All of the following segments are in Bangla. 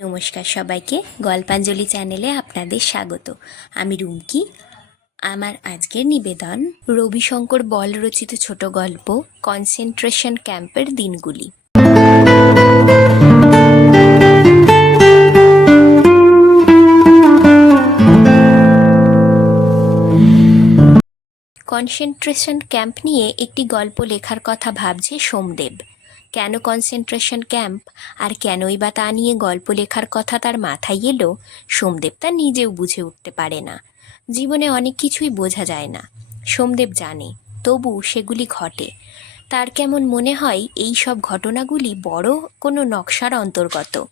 নমস্কার সবাইকে, গল্পাঞ্জলি চ্যানেলে আপনাদের স্বাগত। আমি রুমকি। আমার আজকের নিবেদন, রবিশঙ্কর বল রচিত ছোট গল্প, কনসেন্ট্রেশন ক্যাম্পের দিনগুলি। কনসেন্ট্রেশন ক্যাম্প নিয়ে একটি গল্প লেখার কথা ভাবছে সোমদেব। কেন কনসেন্ট্রেশন ক্যাম্প আর কেনই বা তা নিয়ে গল্প লেখার কথা তার মাথায় এলো, সোমদেব তা নিজেও বুঝে উঠতে পারে না। জীবনে অনেক কিছুই বোঝা যায় না। সোমদেব জানে, তবু সেগুলি ঘটে। তার কেমন মনে হয়, এই সব ঘটনাগুলি বড় কোনো নকশার অন্তর্গত।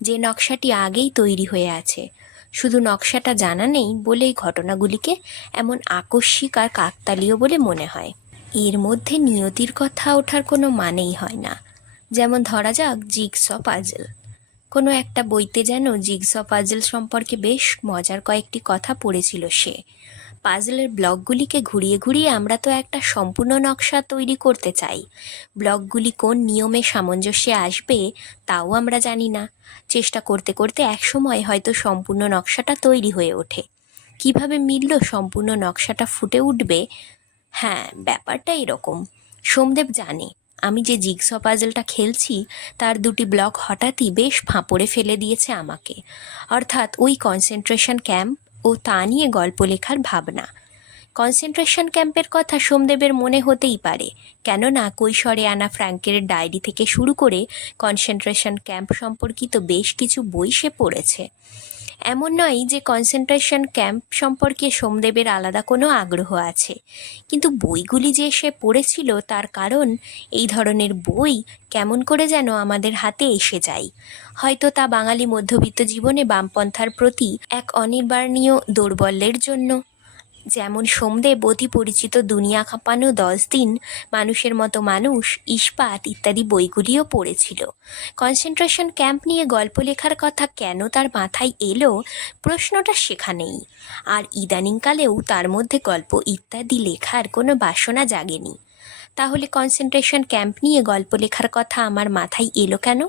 যে নকশাটি আগেই তৈরি হয়ে আছে। শুধু নকশাটা জানা নেই বলেই ঘটনাগুলিকে এমন আকস্মিক আর কাকতালীয় বলে মনে হয়। এর মধ্যে নিয়তির কথা ওঠার কোনো মানেই হয় না। যেমন ধরা যাক, জিগস পাজল। কোনো একটা বইতে যেন জিগস পাজল সম্পর্কে বেশ মজার কয়েকটি কথা পড়েছিল সে। পাজলের ব্লকগুলিকে ঘুরিয়ে ঘুরিয়ে আমরা তো একটা সম্পূর্ণ নকশা তৈরি করতে চাই। ব্লকগুলি কোন নিয়মে সামঞ্জস্যে আসবে তাও আমরা জানি না। চেষ্টা করতে করতে একসময় হয়তো সম্পূর্ণ নকশাটা তৈরি হয়ে ওঠে। কীভাবে মিলল সম্পূর্ণ নকশাটা ফুটে উঠবে হ্যাঁ ব্যাপারটা এরকম। সোমদেব জানে, আমি যে জিগস পাজলটা খেলছি, তার দুটি ব্লক হঠাৎই বেশ ফাঁপড়ে ফেলে দিয়েছে আমাকে। অর্থাৎ ওই কনসেন্ট্রেশন ক্যাম্প ও তা নিয়ে গল্প লেখার ভাবনা। কনসেন্ট্রেশন ক্যাম্পের কথা সোমদেবের মনে হতেই পারে, কেননা কৈশোরে আনা ফ্র্যাঙ্কের ডায়েরি থেকে শুরু করে কনসেন্ট্রেশন ক্যাম্প সম্পর্কিত বেশ কিছু বই সে পড়েছে। এমন নয় যে কনসেন্ট্রেশন ক্যাম্প সম্পর্কে সোমদেবের আলাদা কোনো আগ্রহ আছে। কিন্তু বইগুলি যে সে পড়েছিল, তার কারণ এই ধরনের বই কেমন করে যেন আমাদের হাতে এসে যায়। হয়তো তা বাঙালি মধ্যবিত্ত জীবনে বামপন্থার প্রতি এক অনির্বাণীয় দৌর্বল্যের জন্য। যেমন সোমদেব অতি পরিচিত দুনিয়া কাঁপানো দশ দিন, মানুষের মতো মানুষ, ইস্পাত ইত্যাদি বইগুলিও পড়েছিল। কনসেন্ট্রেশন ক্যাম্প নিয়ে গল্প লেখার কথা কেন তার মাথায় এলো, প্রশ্নটা সেখানেই। আর ইদানিংকালেও তার মধ্যে গল্প ইত্যাদি লেখার কোনো বাসনা জাগেনি। তাহলে কনসেন্ট্রেশন ক্যাম্প নিয়ে গল্প লেখার কথা আমার মাথায় এলো কেন?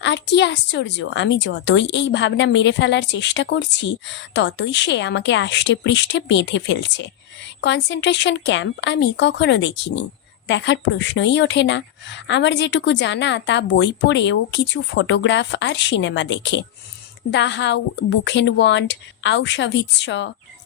আর কি আশ্চর্য, আমি যতই এই ভাবনা মেরে ফেলার চেষ্টা করছি, ততই সে আমাকে আষ্টে পৃষ্ঠে বেঁধে ফেলছে। কনসেন্ট্রেশন ক্যাম্প আমি কখনো দেখিনি, দেখার প্রশ্নই ওঠে না। আমার যেটুকু জানা, তা বই পড়ে ও কিছু ফটোগ্রাফ আর সিনেমা দেখে। দাহাউ বুখেনওয়ান্ড, আউশাভিৎস,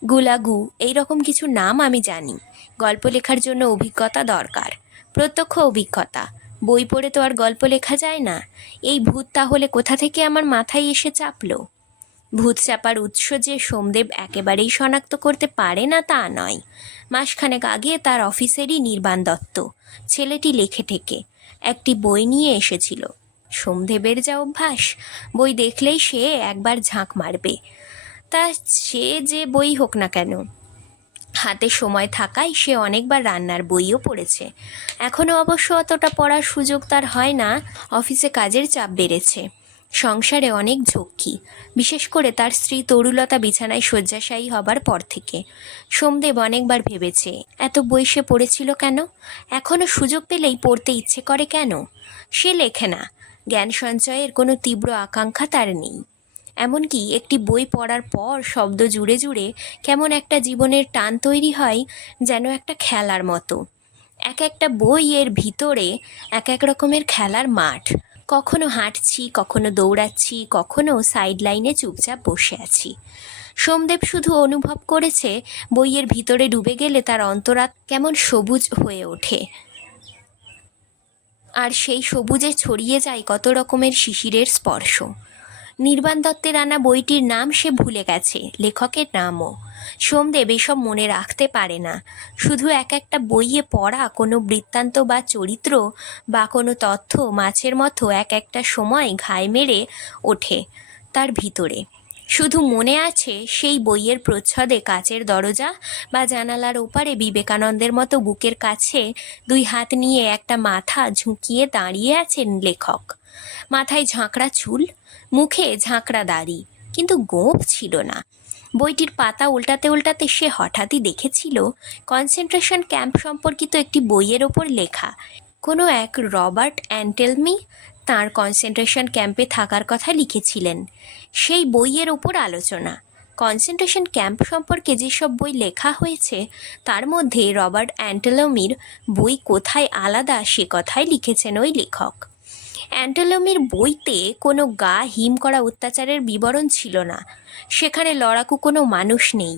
গুলাগু এই রকম কিছু নাম আমি জানি। গল্প লেখার জন্য অভিজ্ঞতা দরকার, প্রত্যক্ষ অভিজ্ঞতা। বই পড়ে তো আর গল্প লেখা যায় না। এই ভূত তাহলে কোথা থেকে আমার মাথায় এসে চাপল? ভূত চাপার উৎস যে সোমদেব একেবারেই শনাক্ত করতে পারে না তা নয়। মাসখানেক আগে তার অফিসেরই নির্বাণ দত্ত, ছেলেটি লেখে ঠেকে, একটি বই নিয়ে এসেছিল। সোমদেবের যা অভ্যাস, বই দেখলেই সে একবার ঝাঁক মারবে। তা সে যে বই হোক না কেন হাতে সময় থাকায় সে অনেকবার রান্নার বইও পড়েছে। এখনও অবশ্য অতটা পড়ার সুযোগ তার হয় না, অফিসে কাজের চাপ বেড়েছে। সংসারে অনেক ঝক্কি, বিশেষ করে তার স্ত্রী তরুলতা বিছানায় শয্যাশায়ী হবার পর থেকে। সোমদেব অনেকবার ভেবেছে, এত বই সে পড়েছিল কেন? এখনও সুযোগ পেলেই পড়তে ইচ্ছে করে কেন? সে লেখে না। জ্ঞান সঞ্চয়ের কোনো তীব্র আকাঙ্ক্ষা তার নেই। এমনকি একটি বই পড়ার পর শব্দ জুড়ে জুড়ে কেমন একটা জীবনের টান তৈরি হয়, যেন একটা খেলার মতো। এক একটা বই এর ভিতরে এক এক রকমের খেলার মাঠ। কখনো হাঁটছি, কখনো দৌড়াচ্ছি, কখনো সাইড লাইনে চুপচাপ বসে আছি। সোমদেব শুধু অনুভব করেছে বইয়ের ভিতরে ডুবে গেলে তার অন্তরাত কেমন সবুজ হয়ে ওঠে। আর সেই সবুজে ছড়িয়ে যায় কত রকমের শিশিরের স্পর্শ। নির্বাণ দত্তের আনা বইটির নাম সে ভুলে গেছে, লেখকের নামও। সোমদেব এসব মনে রাখতে পারে না। শুধু এক একটা বইয়ে পড়া, কোনো বৃত্তান্ত বা চরিত্র বা কোনো তথ্য মাছের মতো এক একটা সময় ঘায় মেরে ওঠে তার ভিতরে। শুধু মনে আছে সেই বইয়ের প্রচ্ছদে কাচের দরজা বা জানালার ওপারে বিবেকানন্দের মতো বুকের কাছে দুই হাত নিয়ে একটা মাথা ঝুঁকিয়ে দাঁড়িয়ে আছেন লেখক। মাথায় ঝাঁকড়া চুল, মুখে ঝাঁকড়া দাড়ি, কিন্তু গোঁপ ছিল না। বইটির পাতা উল্টাতে উল্টাতে সে হঠাৎই দেখেছিল কনসেন্ট্রেশন ক্যাম্প সম্পর্কিত একটি বইয়ের ওপর লেখা। কোনো এক রবার্ট অ্যান্টেলমি তার কনসেন্ট্রেশন ক্যাম্পে থাকার কথা লিখেছিলেন। সেই বইয়ের ওপর আলোচনা। কনসেন্ট্রেশন ক্যাম্প সম্পর্কে যেসব বই লেখা হয়েছে, তার মধ্যে রবার্ট অ্যান্টেলমির বই কোথায় আলাদা সে কথাই লিখেছেন ওই লেখক। অ্যান্টেলমির বইতে কোনো গা হিম করা অত্যাচারের বিবরণ ছিল না। সেখানে লড়াকু কোনো মানুষ নেই।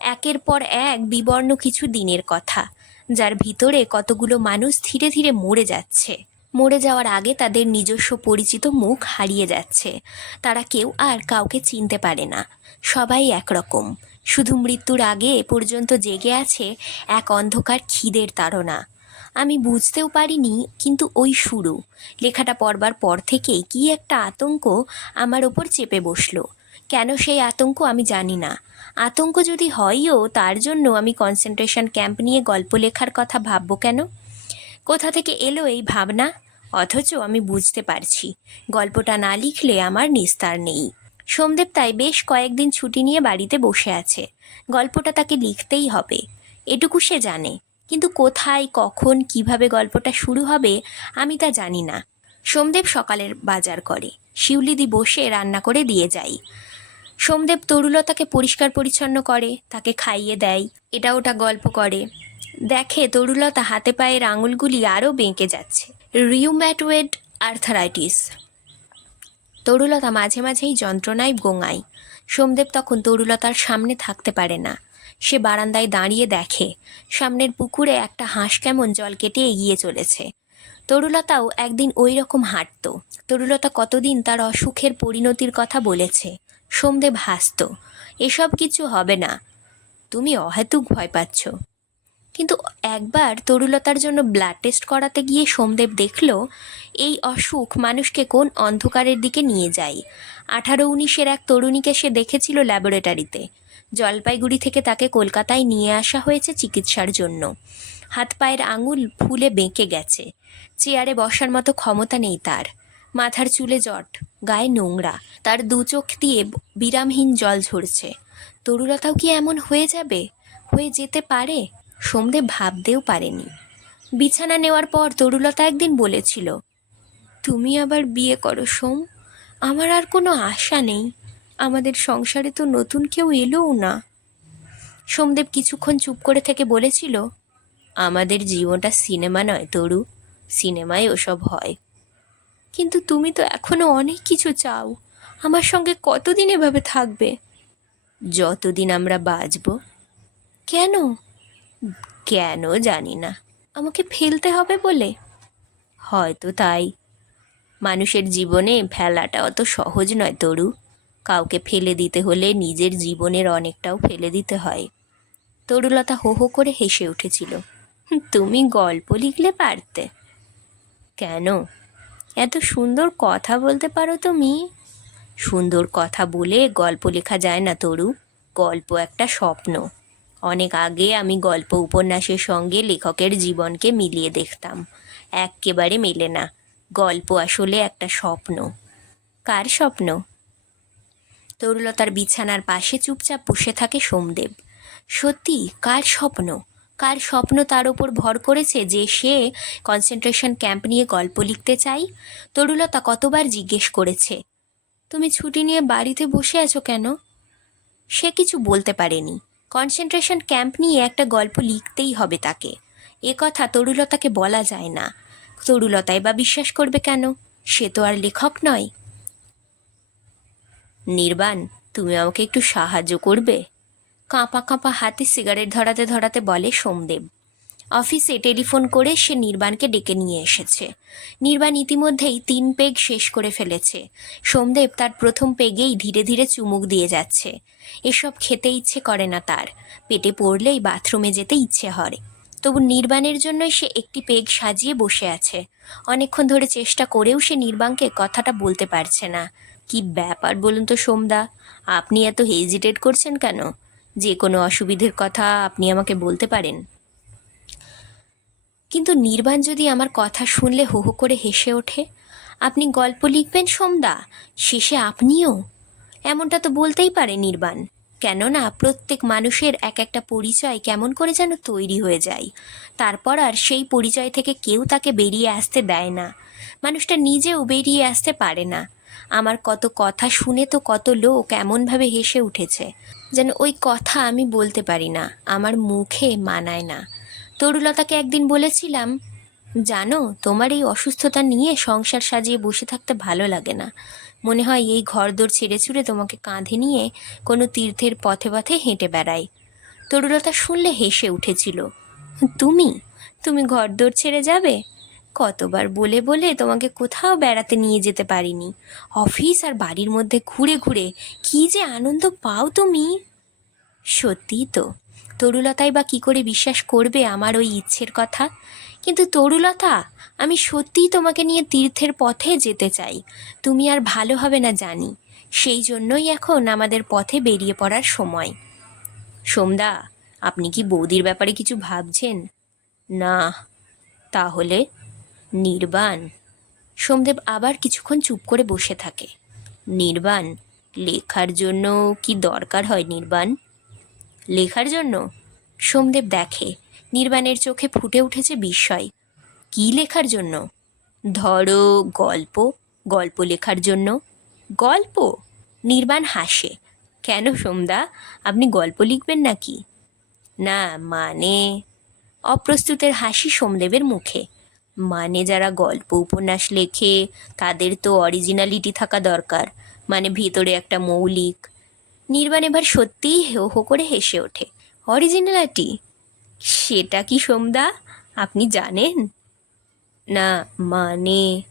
একের পর এক বিবর্ণ কিছু দিনের কথা, যার ভিতরে কতগুলো মানুষ ধীরে ধীরে মরে যাচ্ছে। মরে যাওয়ার আগে তাদের নিজস্ব পরিচিত মুখ হারিয়ে যাচ্ছে। তারা কেউ আর কাউকে চিনতে পারে না। সবাই একরকম। শুধু মৃত্যুর আগে পর্যন্ত জেগে আছে এক অন্ধকার খিদের তাড়না। আমি বুঝতেও পারিনি, কিন্তু ওই শুরু। লেখাটা পড়বার পর থেকেই কি একটা আতঙ্ক আমার ওপর চেপে বসল। কেন সেই আতঙ্ক আমি জানি না। আতঙ্ক যদি হয়ও, তার জন্য আমি কনসেন্ট্রেশন ক্যাম্প নিয়ে গল্প লেখার কথা ভাববো কেন? কোথা থেকে এলো এই ভাবনা? অথচ আমি বুঝতে পারছি। গল্পটা না লিখলে আমার নিস্তার নেই। সোমদেব তাই বেশ কয়েকদিন ছুটি নিয়ে বাড়িতে বসে আছে। গল্পটা তাকে লিখতেই হবে। এটুকু সে জানে। কিন্তু কোথায়, কখন, কীভাবে গল্পটা শুরু হবে, আমি তা জানি না। সোমদেব সকালের বাজার করে। শিউলিদি বসে রান্না করে দিয়ে যায়। সোমদেব তরুলতাকে পরিষ্কার পরিচ্ছন্ন করে, তাকে খাইয়ে দেয়। এটা ওটা গল্প করে। দেখে তরুলতা হাতে পায়ের আঙুলগুলি আরও বেঁকে যাচ্ছে। রিউম্যাটোয়েড আর্থারাইটিস। তরুলতা মাঝে মাঝেই যন্ত্রণায় গোঙায় সোমদেব তখন তরুলতার সামনে থাকতে পারে না। সে বারান্দায় দাঁড়িয়ে দেখে, সামনের পুকুরে একটা হাঁস কেমন জল কেটে এগিয়ে চলেছে। তরুলতাও একদিন ওই রকম হাঁটত। তরুলতা কতদিন তার অসুখের পরিণতির কথা বলেছে। সোমদেব হাসত, এসব কিছু হবে না। তুমি অহেতুক ভয় পাচ্ছ। কিন্তু একবার তরুলতার জন্য ব্লাড টেস্ট করাতে গিয়ে সোমদেব দেখল, এই অসুখ মানুষকে কোন অন্ধকারের দিকে নিয়ে যায়। আঠারো উনিশের এক তরুণীকে সে দেখেছিল ল্যাবরেটরিতে জলপাইগুড়ি থেকে তাকে কলকাতায় নিয়ে আসা হয়েছে চিকিৎসার জন্য। হাত পায়ের আঙুল ফুলে বেঁকে গেছে। চেয়ারে বসার মতো ক্ষমতা নেই তার। মাথার চুলে জট, গায়ে নোংরা। তার দু চোখ দিয়ে বিরামহীন জল ঝরছে। তরুলতাও কি এমন হয়ে যাবে? হয়ে যেতে পারে? সোমদেব ভাবতেও পারেনি। বিছানা নেওয়ার পর তরুলতা একদিন বলেছিল, তুমি আবার বিয়ে করো সোম, আমার আর কোনো আশা নেই, আমাদের সংসারে তো নতুন কেউ এলোও না। সোমদেব কিছুক্ষণ চুপ করে থেকে বলেছিল, আমাদের জীবনটা সিনেমা নয় তরু, সিনেমায় ওসব হয়। কিন্তু তুমি তো এখনও অনেক কিছু চাও, আমার সঙ্গে কতদিন এভাবে থাকবে? যতদিন আমরা বাঁচব? কেন? কেন জানি না। আমাকে ফেলতে হবে বলে? হয়তো তাই। মানুষের জীবনে ফেলাটা অত সহজ নয়, তরু। কাউকে ফেলে দিতে হলে নিজের জীবনের অনেকটাও ফেলে দিতে হয়। তরুলতা হো হো করে হেসে উঠেছিল। তুমি গল্প লিখলে পারতে। কেন? এত সুন্দর কথা বলতে পারো তুমি? সুন্দর কথা বলে গল্প লেখা যায় না, তরু। গল্প একটা স্বপ্ন। অনেক আগে আমি গল্প উপন্যাসের সঙ্গে লেখকের জীবনকে মিলিয়ে দেখতাম। এক্কেবারে মেলে না। গল্প আসলে একটা স্বপ্ন। কার স্বপ্ন? তরুলতার বিছানার পাশে চুপচাপ বসে থাকে সোমদেব। সত্যি, কার স্বপ্ন? কার স্বপ্ন তার ওপর ভর করেছে যে সে কনসেন্ট্রেশন ক্যাম্প নিয়ে গল্প লিখতে চাই? তরুলতা কতবার জিজ্ঞেস করেছে, তুমি ছুটি নিয়ে বাড়িতে বসে আছো কেন? সে কিছু বলতে পারেনি। কনসেন্ট্রেশন ক্যাম্প নিয়ে একটা গল্প লিখতেই হবে তাকে। এ কথা তরুলতাকে বলা যায় না। তরুলতায় বা বিশ্বাস করবে কেন? সে তো আর লেখক নয়। নির্বাণ, তুমি আমাকে একটু সাহায্য করবে? কাঁপা কাঁপা হাতে সিগারেট ধরাতে ধরাতে বলে সোমদেব। অফিসে টেলিফোন করে সে নির্বাণকে ডেকে নিয়ে এসেছে। নির্বাণ ইতিমধ্যেই তিন পেগ শেষ করে ফেলেছে। সোমদেব তার প্রথম পেগেই ধীরে ধীরে চুমুক দিয়ে যাচ্ছে। এসব খেতে ইচ্ছে করে না তার। পেটে পড়লেই বাথরুমে যেতে ইচ্ছে হয়। তবু নির্বাণের জন্যই সে একটি পেগ সাজিয়ে বসে আছে। অনেকক্ষণ ধরে চেষ্টা করেও সে নির্বাণকে কথাটা বলতে পারছে না। কি ব্যাপার বলুন তো সোমদা, আপনি এত হেজিটেট করছেন কেন? যে কোনো অসুবিধের কথা আপনি আমাকে বলতে পারেন। কিন্তু নির্বাণ যদি আমার কথা শুনলে হো হো করে হেসে ওঠে, আপনি গল্প লিখবেন সোমদা, শেষে আপনিও? এমনটা তো বলতেই পারে নির্বাণ। কেননা প্রত্যেক মানুষের এক একটা পরিচয় কেমন করে যেন তৈরি হয়ে যায়। তারপর আর সেই পরিচয় থেকে কেউ তাকে বেরিয়ে আসতে দেয় না। মানুষটা নিজেও বেরিয়ে আসতে পারে না। আমার কত কথা শুনে তো কত লোক এমনভাবে হেসে উঠেছে, যেন ওই কথা আমি বলতে পারি না, আমার মুখে মানায় না। তরুলতাকে একদিন বলেছিলাম, জানো, তোমার এই অসুস্থতা নিয়ে সংসার সাজিয়ে বসে থাকতে ভালো লাগে না। মনে হয় এই ঘরদোর ছেড়ে ছুড়ে তোমাকে কাঁধে নিয়ে কোনো তীর্থের পথে পথে হেঁটে বেড়াই তরুলতা শুনলে হেসে উঠেছিল, তুমি? তুমি ঘরদোর ছেড়ে যাবে? কতবার বলে বলে তোমাকে কোথাও বেড়াতে নিয়ে যেতে পারিনি। অফিস আর বাড়ির মধ্যে ঘুরে ঘুরে কী যে আনন্দ পাও তুমি? সত্যিই তো। তরুলতাই বা কী করে বিশ্বাস করবে আমার ওই ইচ্ছের কথা? কিন্তু তরুলতা, আমি সত্যিই তোমাকে নিয়ে তীর্থের পথে যেতে চাই। তুমি আর ভালো হবে না জানি। সেই জন্যই এখন আমাদের পথে বেরিয়ে পড়ার সময়। সোমদা, আপনি কি বৌদির ব্যাপারে কিছু ভাবছেন? না। তাহলে নির্বাণ। সোমদেব আবার কিছুক্ষণ চুপ করে বসে থাকে। নির্বাণ, লেখার জন্য কি দরকার হয় নির্বাণ? লেখার জন্য? সোমদেব দেখে, নির্বাণের চোখে ফুটে উঠেছে বিস্ময়। কী লেখার জন্য? ধরো, গল্প। গল্প লেখার জন্য? গল্প? নির্বাণ হাসে। কেন সোমদা, আপনি গল্প লিখবেন নাকি? না মানে? অপ্রস্তুতের হাসি সোমদেবের মুখে। মানে যারা গল্প উপন্যাস লেখে, তাদের তো অরিজিনালিটি থাকা দরকার। মানে ভিতরে একটা মৌলিক নির্বাণ এবার সত্যিই হো হো করে হেসে ওঠে। অরিজিনালিটি সেটা কি সোমদা? আপনি জানেন? না মানে?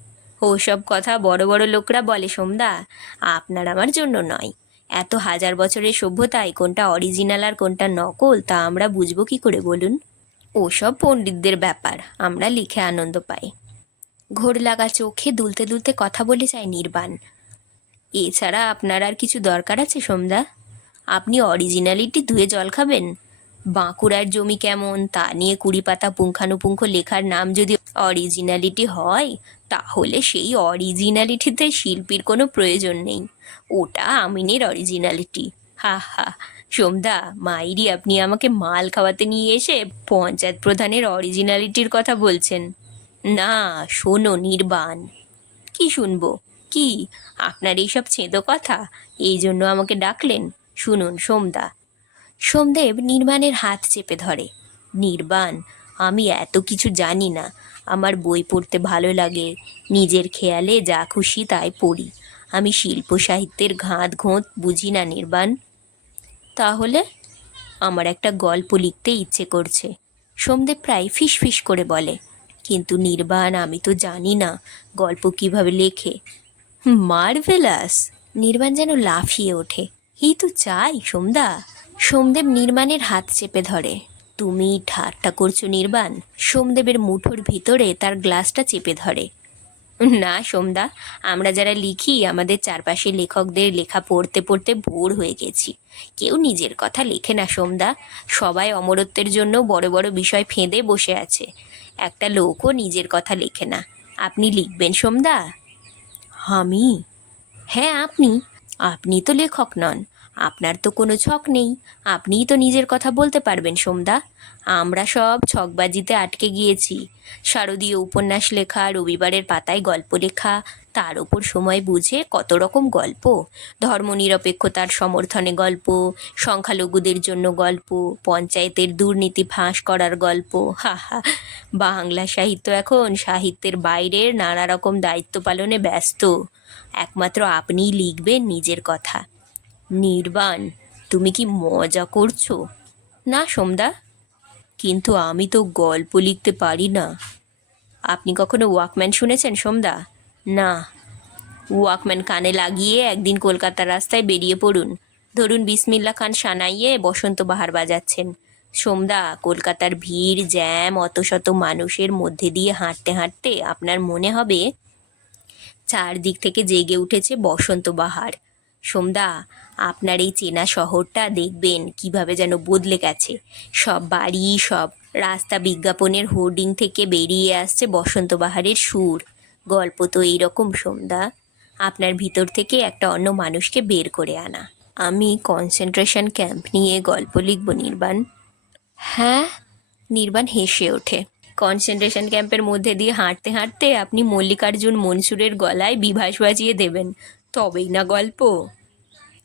ওসব কথা বড় বড় লোকরা বলে সোমদা। আপনার আমার জন্য নয়। এত হাজার বছরের সভ্যতায় কোনটা অরিজিনাল আর কোনটা নকল, তা আমরা বুঝব কি করে বলুন? ওসব পণ্ডিতদের ব্যাপার, আমরা লিখে আনন্দ পাই। ঘোর লাগা চোখে দুলতে দুলতে কথা বলে যায় নির্বাণ। এছাড়া আপনার আর কিছু দরকার আছে, সোমদা? আপনি অরিজিনালিটি ধুয়ে জল খাবেন? বাঁকুড়ার জমি কেমন? তা নিয়ে কুড়ি পাতা পুঙ্খানুপুঙ্খ লেখার নাম যদি অরিজিনালিটি হয়, তাহলে সেই অরিজিনালিটিতে শিল্পীর কোনো প্রয়োজন নেই। ওটা আমিনের অরিজিনালিটি হা হা। সোমদা, মাইরি, আপনি আমাকে মাল খাওয়াতে নিয়ে এসে পঞ্চায়েত প্রধানের অরিজিনালিটির কথা বলছেন। না, শোনো, নির্বাণ। কি শুনব? কি? আপনার এইসব ছেঁদো কথা? এই জন্য আমাকে ডাকলেন। শুনুন, সোমদা। সোমদেব নির্বাণের হাত চেপে ধরে। নির্বাণ, আমি এত কিছু জানি না। আমার বই পড়তে ভালো লাগে। নিজের খেয়ালে যা খুশি তাই পড়ি। আমি শিল্প সাহিত্যের ঘাত ঘোঁত বুঝি না, নির্বাণ। তাহলে? আমার একটা গল্প লিখতে ইচ্ছে করছে। সোমদেব প্রায় ফিস ফিস করে বলে, কিন্তু নির্বাণ, আমি তো জানি না গল্প কীভাবে লেখে। মার্ভেলাস। নির্বাণ যেন লাফিয়ে ওঠে। এই তো চাই, সোমদা। সোমদেব নির্মাণের হাত চেপে ধরে। তুমি ঠাট্টা করছ নির্বাণ। সোমদেবের মুঠোর ভিতরে তার গ্লাসটা চেপে ধরে। না, সোমদা, আমরা যারা লিখি, আমাদের চারপাশে লেখকদের লেখা পড়তে পড়তে বোর হয়ে গেছি। কেউ নিজের কথা লেখে না, সোমদা। সবাই অমরত্বের জন্য বড় বড় বিষয় ফেঁদে বসে আছে। একটা লোকও নিজের কথা লেখে না। আপনি লিখবেন, সোমদা? আমি। হ্যাঁ আপনি। আপনি তো লেখক নন। আপনার তো কোনো ছক নেই। আপনিই তো নিজের কথা বলতে পারবেন, সোমদা। আমরা সব ছকবাজিতে আটকে গিয়েছি। শারদীয় উপন্যাস লেখা, রবিবারের পাতায় গল্প লেখা তার ওপর সময় বুঝে কত রকম গল্প? ধর্মনিরপেক্ষতার সমর্থনে গল্প, সংখ্যালঘুদের জন্য গল্প, পঞ্চায়েতের দুর্নীতি ফাঁস করার গল্প, হা হা। বাংলা সাহিত্য এখন সাহিত্যের বাইরের নানা রকম দায়িত্ব পালনে ব্যস্ত। একমাত্র আপনিই লিখবেন নিজের কথা। নির্বাণ, তুমি কি মজা করছ? না, সোমদা। কিন্তু আমি তো গল্প লিখতে পারি না। আপনি কখনো ওয়াকম্যান শুনেছেন, সোমদা? না। ওয়াকম্যান কানে লাগিয়ে একদিন কলকাতার রাস্তায় বেরিয়ে পড়ুন। ধরুন বিসমিল্লা খান সানাইয়ে বসন্ত বাহার বাজাচ্ছেন। সোমদা, কলকাতার ভিড়, জ্যাম, অত শত মানুষের মধ্যে দিয়ে হাঁটতে হাঁটতে আপনার মনে হবে চারদিক থেকে জেগে উঠেছে বসন্ত বাহার। সোমদা, আপনার এই চেনা শহরটা দেখবেন কীভাবে যেন বদলে গেছে। সব বাড়ি, সব রাস্তা বিজ্ঞাপনের হোর্ডিং থেকে বেরিয়ে আসছে বসন্ত বাহারের সুর। গল্প তো এইরকম সোমদা। আপনার ভিতর থেকে একটা অন্য মানুষকে বের করে আনা। আমি কনসেন্ট্রেশন ক্যাম্প নিয়ে গল্প লিখব নির্বাণ। হ্যাঁ? নির্বাণ হেসে ওঠে। কনসেন্ট্রেশন ক্যাম্পের মধ্যে দিয়ে হাঁটতে হাঁটতে আপনি মল্লিকার্জুন মনসুরের গলায় বিভাস বাজিয়ে দেবেন। তবেই না গল্প।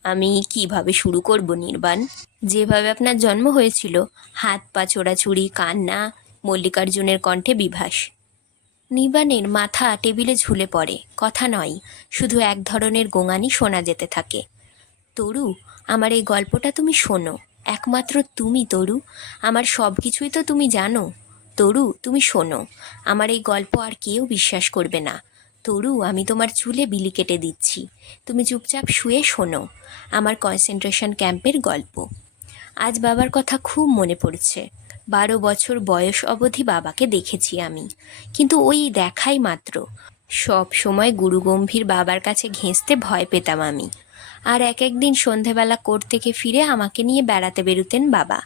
আমি কীভাবে শুরু করব নির্বাণ? যেভাবে আপনার জন্ম হয়েছিল হাত পা ছোড়াছুড়ি কান্না মল্লিকার্জুনের কণ্ঠে বিভাস। নিবানের মাথা টেবিলে ঝুলে পড়ে। কথা নয়, শুধু এক ধরনের গোঙানি শোনা যেতে থাকে। তরু, আমার এই গল্পটা তুমি শোনো। একমাত্র তুমি, তরু। আমার সব কিছুই তো তুমি জানো। তরু, তুমি শোনো। আমার এই গল্প আর কেউ বিশ্বাস করবে না। তরু, আমি তোমার চুলে বিলি কেটে দিচ্ছি। তুমি চুপচাপ শুয়ে শোনো। আমার কনসেন্ট্রেশন ক্যাম্পের গল্প। আজ বাবার কথা খুব মনে পড়ছে। বারো বছর বয়স অবধি বাবাকে দেখেছি আমি। কিন্তু ওই দেখাই মাত্র। সব সময় গুরুগম্ভীর বাবার কাছে ঘেঁষতে ভয় পেতাম আমি। আর এক একদিন সন্ধেবেলা কোর্ট থেকে ফিরে আমাকে নিয়ে বেড়াতে বেরুতেন বাবা।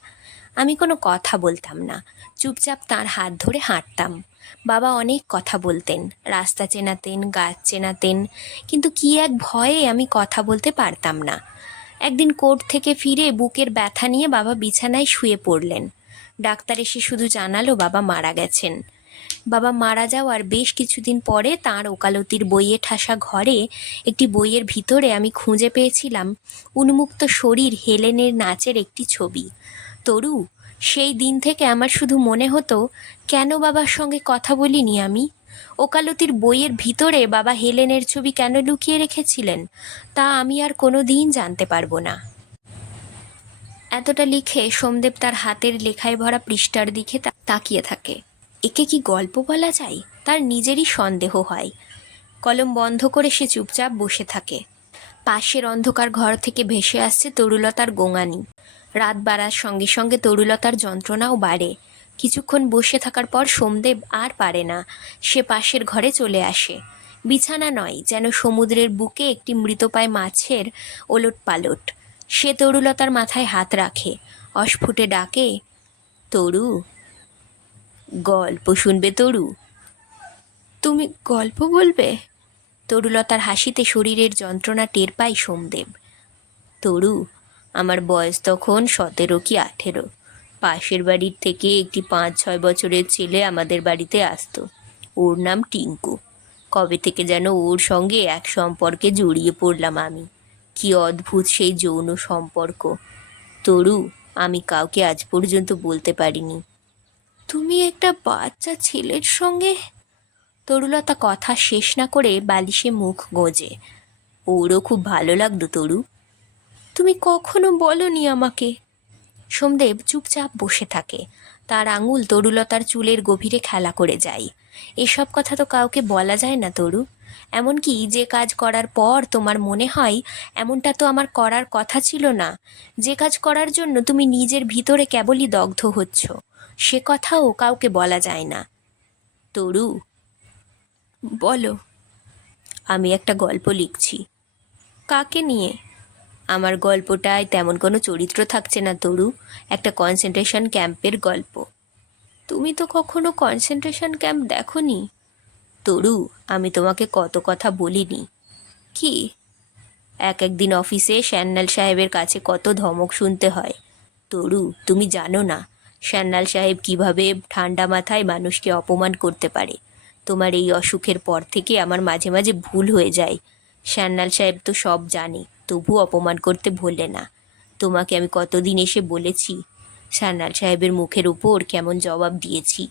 আমি কোনো কথা বলতাম না। চুপচাপ তার হাত ধরে হাঁটতাম। বাবা অনেক কথা বলতেন। রাস্তা চেনাতেন, গাছ চেনাতেন। কিন্তু কি এক ভয়ে আমি কথা বলতে পারতাম না। একদিন কোর্ট থেকে ফিরে বুকের ব্যথা নিয়ে বাবা বিছানায় শুয়ে পড়লেন। ডাক্তার এসে শুধু জানালো বাবা মারা গেছেন। বাবা মারা যাওয়ার বেশ কিছুদিন পরে তার ওকালতির বইয়ে ঠাসা ঘরে একটি বইয়ের ভিতরে আমি খুঁজে পেয়েছিলাম উন্মুক্ত শরীর হেলেনের নাচের একটি ছবি। তরু, সেই দিন থেকে আমার শুধু মনে হতো, কেন বাবার সঙ্গে কথা বলিনি আমি? ওকালতির বইয়ের ভিতরে বাবা হেলেনের ছবি কেন লুকিয়ে রেখেছিলেন, তা আমি আর কোনো দিন জানতে পারব না। এতটা লিখে সোমদেব তার হাতের লেখায় ভরা পৃষ্ঠার দিকে তাকিয়ে থাকে। একে কি গল্প বলা যায়? তার নিজেরই সন্দেহ হয়। কলম বন্ধ করে সে চুপচাপ বসে থাকে। পাশের অন্ধকার ঘর থেকে ভেসে আসছে তরুলতার গোঙানি। রাত বাড়ার সঙ্গে সঙ্গে তরুলতার যন্ত্রণাও বাড়ে। কিছুক্ষণ বসে থাকার পর সোমদেব আর পারে না। সে পাশের ঘরে চলে আসে। বিছানা নয়, যেন সমুদ্রের বুকে একটি মৃতপায় মাছের ওলট পালট সে তরুলতার মাথায় হাত রাখে। অস্ফুটে ডাকে, তরু, গল্প শুনবে তরু? তুমি গল্প বলবে? তরুলতার হাসিতে শরীরের যন্ত্রণা টের পায় সোমদেব। তরু, আমার বয়স তখন সতেরো কি আঠেরো। পাশের বাড়ির থেকে একটি পাঁচ ছয় বছরের ছেলে আমাদের বাড়িতে আসতো। ওর নাম টিঙ্কু। কবে থেকে যেন ওর সঙ্গে এক সম্পর্কে জড়িয়ে পড়লাম আমি। কি অদ্ভুত সেই যৌন সম্পর্ক। তরু, আমি কাউকে আজ পর্যন্ত বলতে পারিনি। তুমি একটা বাচ্চা ছেলের সঙ্গে? তরুলতা কথা শেষ না করে বালিশে মুখ গোজে। ওরও খুব ভালো লাগতো তরু। তুমি কখনো বলনি আমাকে। সোমদেব চুপচাপ বসে থাকে। তার আঙুল তরুলতার চুলের গভীরে খেলা করে যায়। এসব কথা তো কাউকে বলা যায় না, তরু। এমনকি যে কাজ করার পর তোমার মনে হয়, এমনটা তো আমার করার কথা ছিল না। যে কাজ করার জন্য তুমি নিজের ভিতরে কেবলই দগ্ধ হচ্ছ, সে কথাও কাউকে বলা যায় না। তরু, বলো, আমি একটা গল্প লিখছি। কাকে নিয়ে? আমার গল্পটায় তেমন কোনো চরিত্র থাকছে না, তরু। একটা কনসেন্ট্রেশন ক্যাম্পের গল্প। তুমি তো কখনো কনসেন্ট্রেশন ক্যাম্প দেখোনি? তরু, আমি তোমাকে কত কথা বলিনি। কি? এক একদিন অফিসে শ্যান্নাল সাহেবের কাছে কত ধমক শুনতে হয়। তরু, তুমি জানো না শ্যান্নাল সাহেব কীভাবে ঠান্ডা মাথায় মানুষকে অপমান করতে পারে। তোমার এই অসুখের পর থেকে আমার মাঝে মাঝে ভুল হয়ে যায়। শ্যান্নাল সাহেব তো সব জানে, তবু অপমান করতে ভোলে না। তোমাকে আমি কতদিন এসে বলেছি শ্যান্নাল সাহেবের মুখের উপর কেমন জবাব দিয়েছি।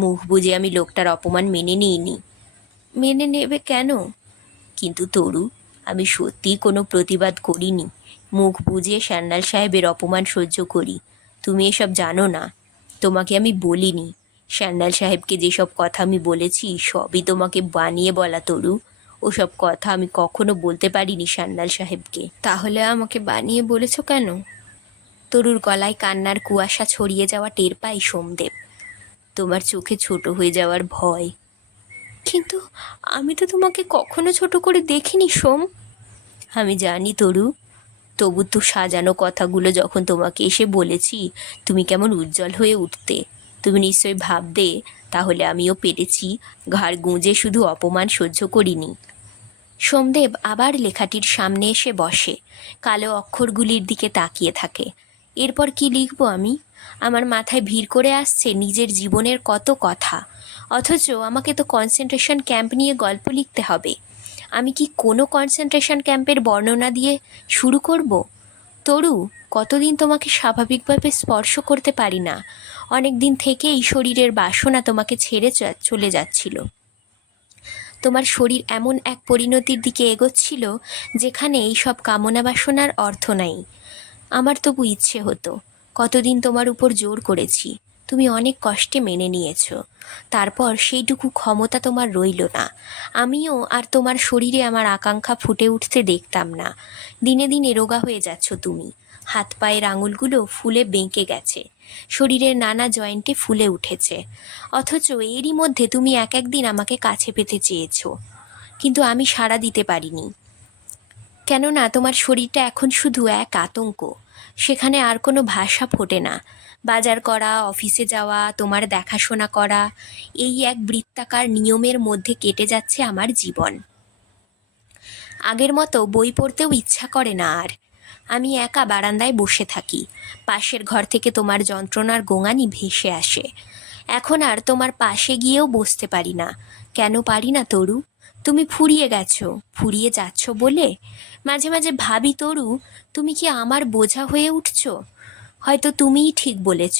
মুখ বুঝে আমি লোকটার অপমান মেনে নিইনি। মেনে নেবে কেন? কিন্তু তরু, আমি সত্যিই কোনো প্রতিবাদ করিনি। মুখ বুঝে শ্যান্নাল সাহেবের অপমান সহ্য করি। তুমি এসব জানো না। তোমাকে আমি বলিনি। শ্যান্নাল সাহেবকে যেসব কথা আমি বলেছি, সবই তোমাকে বানিয়ে বলা তরু। ওসব কথা আমি কখনো বলতে পারিনি সান্যাল সাহেবকে। তাহলে আমাকে বানিয়ে বলেছ কেন? তরুর গলায় কান্নার কুয়াশা ছড়িয়ে যাওয়া টের পাই সোমদেব। তোমার চোখে ছোট হয়ে যাওয়ার ভয়। কিন্তু আমি তো তোমাকে কখনো ছোট করে দেখিনি, সোম। আমি জানি তরু, তবু তো সাজানো কথাগুলো যখন তোমাকে এসে বলেছি, তুমি কেমন উজ্জ্বল হয়ে উঠতে। তুমি নিশ্চয়ই ভাববে, তাহলে আমিও পেরেছি, ঘাড় গুঁজে শুধু অপমান সহ্য করিনি। সোমদেব আবার লেখাটির সামনে এসে বসে, কালো অক্ষরগুলির দিকে তাকিয়ে থাকে। এরপর কি লিখব আমি? আমার মাথায় ভিড় করে আসছে নিজের জীবনের কত কথা। অথচ আমাকে তো কনসেন্ট্রেশন ক্যাম্প নিয়ে গল্প লিখতে হবে। আমি কি কোনো কনসেন্ট্রেশন ক্যাম্পের বর্ণনা দিয়ে শুরু করব? তরু, কতদিন তোমাকে স্বাভাবিকভাবে স্পর্শ করতে পারি না। অনেক দিন থেকেই শরীরের বাসনা তোমাকে ছেড়ে চলে যাচ্ছিল। তোমার শরীর এমন এক পরিণতির দিকে এগোচ্ছিল যেখানে এই সব কামনা বাসনার অর্থ নাই। আমার তবু ইচ্ছে হতো। কতদিন তোমার উপর জোর করেছি। তুমি অনেক কষ্টে মেনে নিয়েছ। তারপর সেইটুকু ক্ষমতা তোমার রইল না। আমিও আর তোমার শরীরে আমার আকাঙ্ক্ষা ফুটে উঠতে দেখতাম না। দিনে দিনে রোগা হয়ে যাচ্ছ তুমি। হাত পায়ের আঙুলগুলো ফুলে বেঁকে গেছে। শরীরের নানা জয়েন্টে ফুলে উঠেছে। অথচ এরই মধ্যে তুমি এক একদিন আমাকে কাছে পেতে চেয়েছো। কিন্তু আমি সাড়া দিতে পারিনি। কেননা তোমার শরীরটা এখন শুধু এক আতঙ্ক। সেখানে আর কোনো ভাষা ফোটে না। বাজার করা, অফিসে যাওয়া, তোমার দেখাশোনা করা, এই এক বৃত্তাকার নিয়মের মধ্যে কেটে যাচ্ছে আমার জীবন। আগের মতো বই পড়তেও ইচ্ছা করে না আর। আমি একা বারান্দায় বসে থাকি। পাশের ঘর থেকে তোমার যন্ত্রণার গোঙানি ভেসে আসে। এখন আর তোমার পাশে গিয়েও বসতে পারি না। কেন পারি না তরু? তুমি ফুরিয়ে গেছো। ফুরিয়ে যাচ্ছ বলে? মাঝে মাঝে ভাবি, তরু, তুমি কি আমার বোঝা হয়ে উঠছো? হয়তো তুমিই ঠিক বলেছ,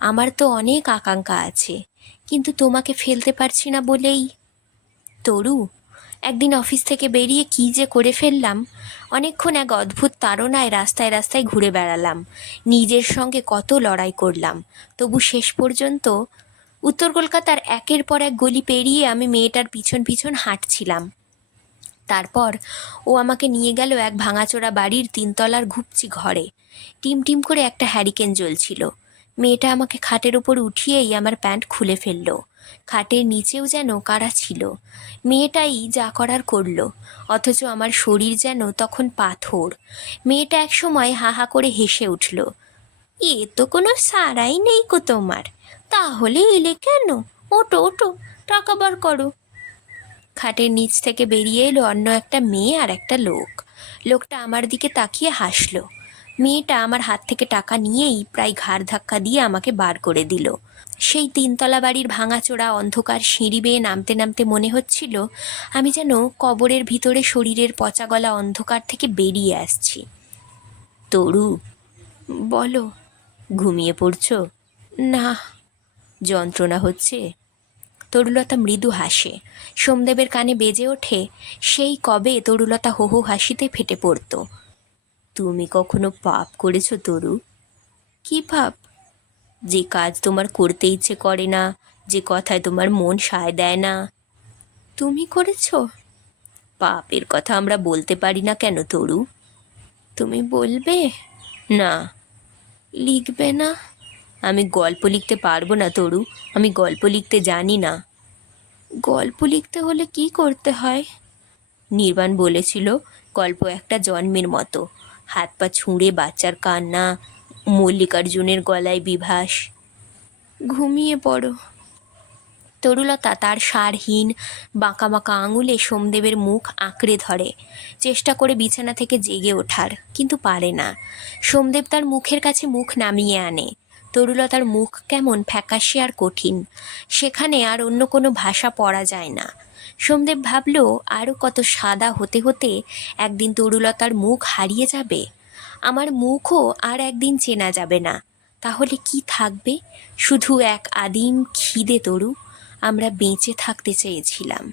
আমার তো অনেক আকাঙ্ক্ষা আছে, কিন্তু তোমাকে ফেলতে পারছি না বলেই। তরু, একদিন অফিস থেকে বেরিয়ে কী যে করে ফেললাম, অনেকক্ষণ এক অদ্ভুত তাড়নায় রাস্তায় রাস্তায় ঘুরে বেড়ালাম, নিজের সঙ্গে কত লড়াই করলাম, তবু শেষ পর্যন্ত উত্তর কলকাতার একের পর এক গলি পেরিয়ে আমি মেয়েটার পিছন পিছন হাঁটছিলাম। তারপর ও আমাকে নিয়ে গেল এক ভাঙাচোরা বাড়ির তিনতলার ঘুপচি ঘরে। টিম টিম করে একটা হ্যারিকেন জ্বলছিল। মেয়েটা আমাকে খাটের ওপর উঠিয়েই আমার প্যান্ট খুলে ফেলল। খাটের নিচেও যেন কারা ছিল। মেয়েটাই যা করার করল, অথচ আমার শরীর যেন তখন পাথর। মেয়েটা একসময় হা হা করে হেসে উঠল, এ তো কোনো সারাই নেই কো তোমার। তাহলে এলে কেন? ওটো ওটো, টাকা বার করো। খাটের নিচ থেকে বেরিয়ে এলো অন্য একটা মেয়ে আর একটা লোক। লোকটা আমার দিকে তাকিয়ে হাসলো। মেয়েটা আমার হাত থেকে টাকা নিয়েই প্রায় ঘাড় ধাক্কা দিয়ে আমাকে বার করে দিল। সেই তিনতলা বাড়ির ভাঙাচোরা অন্ধকার সিঁড়ি বেয়ে নামতে নামতে মনে হচ্ছিল, আমি যেন কবরের ভিতরে শরীরের পচা গলা অন্ধকার থেকে বেরিয়ে আসছি। তরু, বলো, ঘুমিয়ে পড়ছো? না, যন্ত্রণা হচ্ছে। তরুলতা মৃদু হাসে। সোমদেবের কানে বেজে ওঠে, সেই কবে তরুলতা হো হো হাসিতে ফেটে পড়তো। তুমি কখনো পাপ করেছ তরু? কি পাপ? যে কাজ তোমার করতে ইচ্ছে করে না, যে কথায় তোমার মন সায় দেয় না। তুমি করেছ? পাপের কথা আমরা বলতে পারি না কেন তরু? তুমি বলবে? না। লিখবে না? আমি গল্প লিখতে পারব না তরু। আমি গল্প লিখতে জানি না। গল্প লিখতে হলে কি করতে হয়? নির্বাণ বলেছিল গল্প একটা জন্মের মতো। হাত পা ছুঁড়ে বাচ্চার কান্না মল্লিকার্জুনের গলায় বিভাস। ঘুমিয়ে পড়ো। তরুলতা তার সারহীন বাঁকা বাঁকা আঙুলে সোমদেবের মুখ আঁকড়ে ধরে। চেষ্টা করে বিছানা থেকে জেগে ওঠার কিন্তু পারে না। সোমদেব তার মুখের কাছে মুখ নামিয়ে আনে। তরুলতার মুখ কেমন ফ্যাকাশে আর কঠিন। সেখানে আর অন্য কোনো ভাষা পড়া যায় না। সোমদেব ভাবল আরও কত সাদা হতে হতে একদিন তরুলতার মুখ হারিয়ে যাবে? আমার মুখও আর একদিন চেনা যাবে না। তাহলে কি থাকবে? শুধু এক আদিম খিদে তরু। আমরা বেঁচে থাকতে চেয়েছিলাম।